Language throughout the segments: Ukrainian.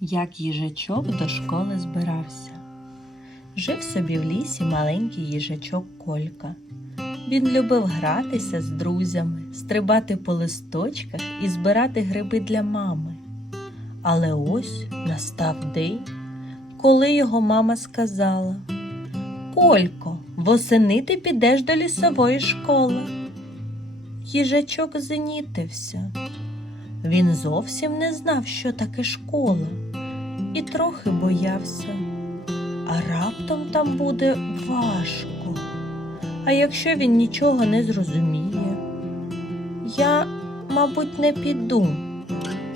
Як їжачок до школи збирався. Жив собі в лісі маленький їжачок Колька. Він любив гратися з друзями, стрибати по листочках і збирати гриби для мами. Але ось настав день, коли його мама сказала: Колько, восени ти підеш до лісової школи. Їжачок знітився. Він зовсім не знав, що таке школа, і трохи боявся. А раптом там буде важко. А якщо він нічого не зрозуміє, я, мабуть, не піду,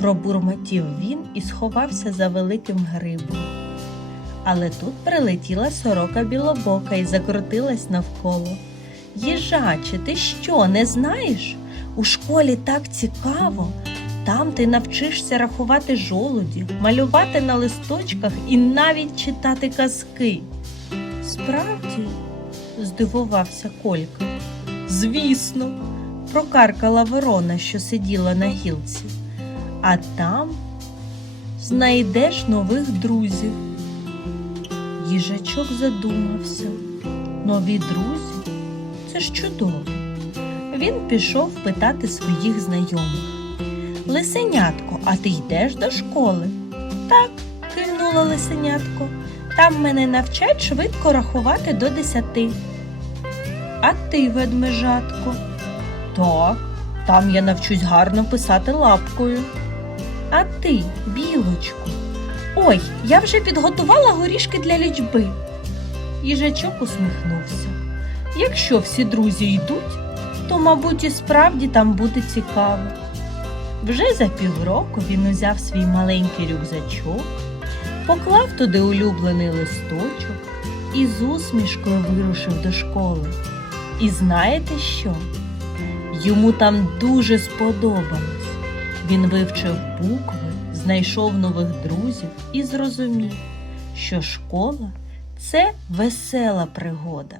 пробурмотів він і сховався за великим грибом. Але тут прилетіла сорока білобока і закрутилась навколо. Їжаче, ти що, не знаєш? У школі так цікаво. Там ти навчишся рахувати жолуді, малювати на листочках і навіть читати казки. Справді, здивувався Колька. Звісно, прокаркала ворона, що сиділа на гілці. А там знайдеш нових друзів. Їжачок задумався. Нові друзі це ж чудово. Він пішов питати своїх знайомих. Лисенятко, а ти йдеш до школи? Так, кивнула лисенятко. Там мене навчать швидко рахувати до десяти. А ти, ведмежатко? Так, там я навчусь гарно писати лапкою. А ти, білочко? Ой, я вже підготувала горішки для лічби. Їжачок усміхнувся. Якщо всі друзі йдуть, то, мабуть, і справді там буде цікаво. Вже за півроку він узяв свій маленький рюкзачок, поклав туди улюблений листочок і з усмішкою вирушив до школи. І знаєте що? Йому там дуже сподобалось. Він вивчив букви, знайшов нових друзів і зрозумів, що школа це весела пригода.